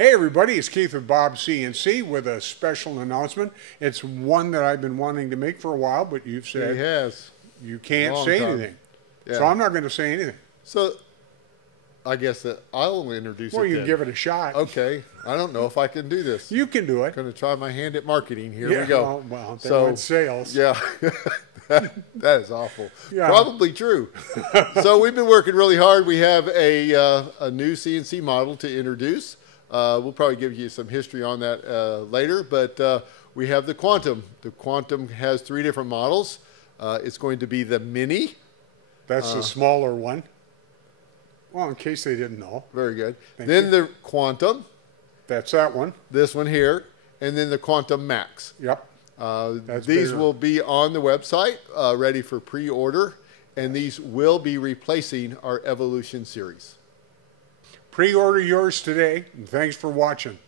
Hey everybody, it's Keith with BobsCNC with a special announcement. It's one that I've been wanting to make for a while, but you've said He has. You can't say anything. Yeah. So I'm not going to say anything. So I guess that I'll introduce it. Well, you then. give it a shot. Okay. I don't know if I can do this. You can do it. I'm going to try my hand at marketing. Here we go. Well, so it's sales. Yeah. That is awful. Yeah. Probably true. So we've been working really hard. We have a new CNC model to introduce. We'll probably give you some history on that later, but we have the Quantum. The Quantum has 3 different models. It's going to be the Mini. That's the smaller one. Well, in case they didn't know. Very good. Then the Quantum. That's that one. This one here. And then the Quantum Max. Yep. These will be on the website, ready for pre-order, and these will be replacing our Evolution series. Pre-order yours today, and thanks for watching.